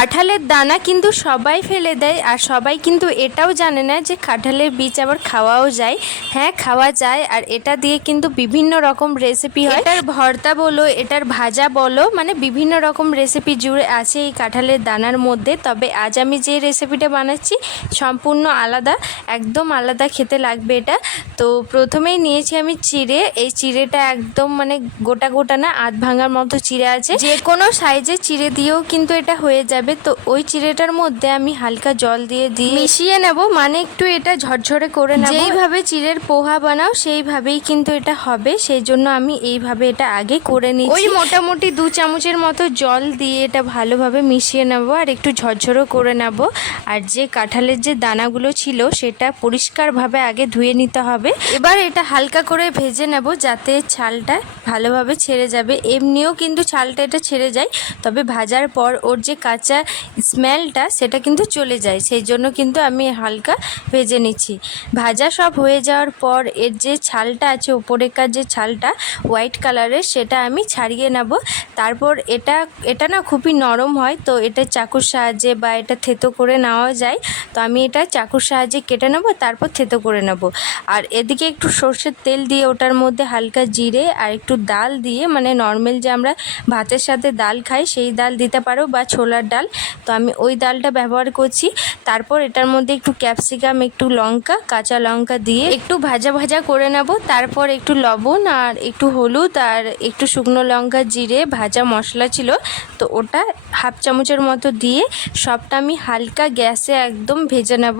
কাঁঠালের দানা কিন্তু সবাই ফেলে দেয়, আর সবাই কিন্তু এটাও জানে না যে কাঁঠালের বীজ আবার খাওয়াও যায়। হ্যাঁ, খাওয়া যায়, আর এটা দিয়ে কিন্তু বিভিন্ন রকম রেসিপি হয়। এটার ভর্তা বলো, এটার ভাজা বলো, মানে বিভিন্ন রকম রেসিপি জুড়ে আছে এই কাঁঠালের দানার মধ্যে। তবে আজ আমি যে রেসিপিটা বানাচ্ছি সম্পূর্ণ আলাদা, একদম আলাদা খেতে লাগবে এটা। তো প্রথমেই নিয়েছি আমি চিড়ে। এই চিড়েটা একদম মানে গোটা গোটা না, আধ ভাঙার মতো চিড়ে আছে। যে কোনো সাইজে চিড়ে দিয়েও কিন্তু এটা হয়ে যাবে। তো ওই চিড়েটার মধ্যে আমি হালকা জল দিয়ে মিশিয়ে নেব, মানে একটু এটা ঝরঝরে করে নেব। যেইভাবে চিড়ের পোহা বানাও সেইভাবেই কিন্তু এটা হবে, সেই জন্য আমি এইভাবে এটা আগে করে নিচ্ছি। ওই মোটামুটি 2 চামচের মতো জল দিয়ে এটা ভালোভাবে মিশিয়ে নেব আর একটু ঝরঝরে করে নেব। আর যে কাঁঠালের যে দানাগুলো ছিল সেটা পরিষ্কারভাবে আগে ধুয়ে নিতে হবে। এবার এটা হালকা করে ভেজে নেব যাতে ছালটা ভালোভাবে ছেড়ে যাবে। এমনিও কিন্তু ছালটা এটা ছেড়ে যায়, তবে ভাজার পর ওর যে কাঁচা স্মেলটা সেটা কিন্তু চলে যায়, সেই জন্য কিন্তু আমি হালকা ভেজে নিচ্ছি। ভাজা সব হয়ে যাওয়ার পর এর যে ছালটা আছে, ওপরেকার যে ছালটা হোয়াইট কালারের, সেটা আমি ছাড়িয়ে নেব। তারপর এটা না খুবই নরম হয়, তো এটা চাকুর সাহায্যে বা এটা থেতো করে নেওয়া যায়। তো আমি এটা চাকুর সাহায্যে কেটে নেব, তারপর থেতো করে নেব। আর এদিকে একটু সর্ষের তেল দিয়ে ওটার মধ্যে হালকা জিরে আর একটু ডাল দিয়ে, মানে নর্মাল যে আমরা ভাতের সাথে ডাল খাই সেই ডাল দিতে পারো বা ছোলার ডাল, তো আমি ওই ডালটা ব্যবহার করছি। তারপর এটার মধ্যে একটু ক্যাপসিকাম, একটু লঙ্কা, কাঁচা লঙ্কা দিয়ে একটু ভাজা ভাজা করে নেব। তারপর একটু লবণ আর একটু হলুদ আর একটু শুকনো লঙ্কা, জিরে, ভাজা মশলা ছিল তো ওটা হাফ চামচের মতো দিয়ে সবটা আমি হালকা গ্যাসে একদম ভেজে নেব।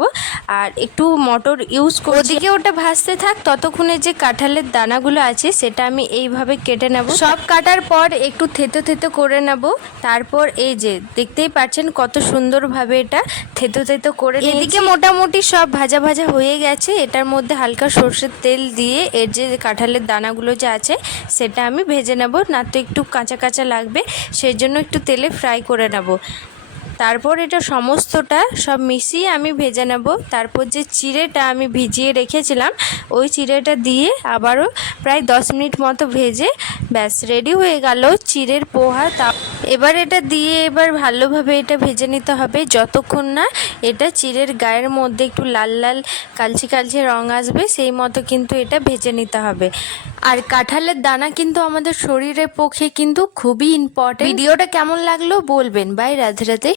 আর একটু মটর ইউজ করছি। ওদিকে ওটা ভাজতে থাক, ততক্ষণে যে কাঁঠালের দানাগুলো আছে সেটা আমি এইভাবে কেটে নেব। সব কাটার পর একটু থেতো থেতো করে নেব। তারপর এই যে দেখতেই পাচ্ছেন কত সুন্দরভাবে এটা থেতো থেতো করে এদিকে মোটামুটি সব ভাজা ভাজা হয়ে গেছে। এটার মধ্যে হালকা সর্ষের তেল দিয়ে এর যে কাঁঠালের দানাগুলো যে আছে সেটা আমি ভেজে নেব, না তো একটু কাঁচা কাঁচা লাগবে, সেই জন্য একটু তেলে ফ্রাই করে নেব। তারপর এটা সমস্তটা সব মিশিয়ে আমি ভেজে নেব। তারপর যে চিড়েটা আমি ভিজিয়ে রেখেছিলাম ওই চিড়েটা দিয়ে আবারও প্রায় 10 মিনিট মতো ভেজে ব্যাস রেডি হয়ে গেল চিড়ের পোহা। এবার এটা দিয়ে এবার ভালোভাবে এটা ভেজে নিতে হবে যতক্ষণ না এটা চিড়ের গায়ের মধ্যে একটু লাল লাল কালচে কালচে রং আসবে, সেই মতো কিন্তু এটা ভেজে নিতে হবে। আর কাঁঠালের দানা কিন্তু আমাদের শরীরের পক্ষে কিন্তু খুবই ইম্পর্টেন্ট। ভিডিওটা কেমন লাগলো বলবেন। বাই, রাধে রাধে।